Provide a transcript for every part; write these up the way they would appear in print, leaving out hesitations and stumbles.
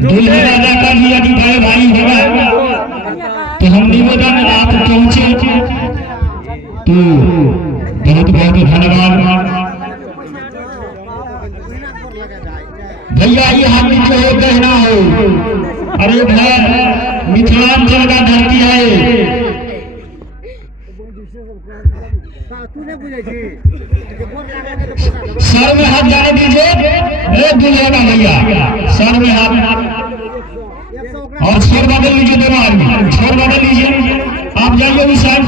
दूल्हे राजा का भी यदि भाई होगा तो हम निवेदन आप पहुंचे तो बहुत बहुत धन्यवाद भैया। ये हम जो है कहना हो, अरे भाई मिथिलांचल का धरती है, सर में हाथ जाने दीजिए दूल्हे का भैया, सर में हाथ और छोर बदल लीजिए, दोनों आदमी छोर बदल लीजिए, आप जाइए उस साइड।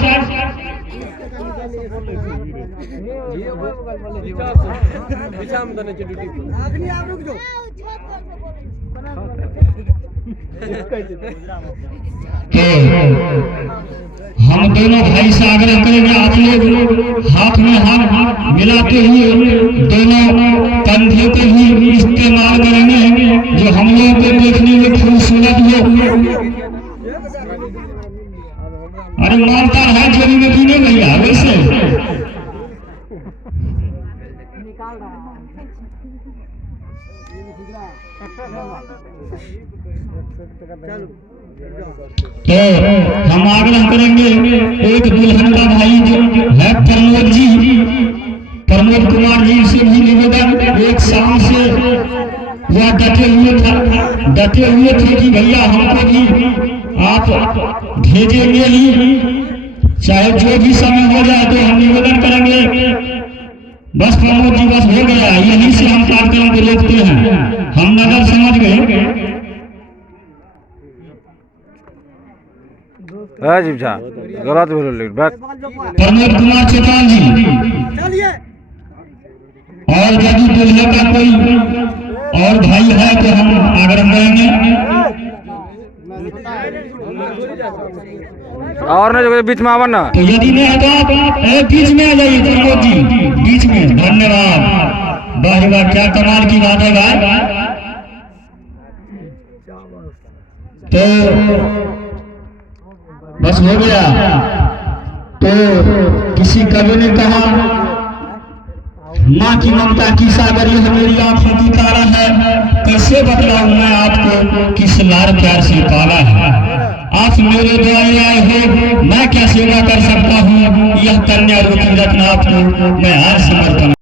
तो हम दोनों भाई से आग्रह करेंगे, आप लोग हाथ में हाथ मिलाते हुए दोनों कंधे को ही इस्तेमाल करेंगे जो हम लोग को देखने में खूबसूरत हो। अरे मानता है जोड़ी में भी नहीं भैया वैसे तो हम आग्रह करेंगे एक दुल्हन का भाई जो है प्रमोद जी, प्रमोद कुमार जी से भी निवेदन, एक शाम से वह डटे हुए थे कि भैया हमको भी आप भेजेंगे ही, चाहे जो भी समय हो जाए तो हम निवेदन करेंगे। बस प्रमोद जी बस हो गया, यहीं से हम कार्यक्रम को रोकते हैं, हम नगर समझ गए। गलत प्रमोद कुमार चौटाल जी, और यदि दूल्हे का कोई और भाई है तो हम आग्रह करेंगे और नहीं बीच में आवा ना, तो यदि नहीं है तो आप बीच में आ जाइए प्रमोद जी, बीच में। धन्यवाद, वाह वाह क्या कमाल की बात है भाई। तो बस हो गया। तो किसी कवि ने कहा माँ की ममता की सागर यह मेरी आंखों की तारा है, कैसे बतलाऊं मैं आपको किस लार प्यार से पाला है। आप मेरे द्वारे आए हो, मैं क्या सेवा कर सकता हूँ, यह कन्या रूपी रत्न आपको मैं आज समर्पण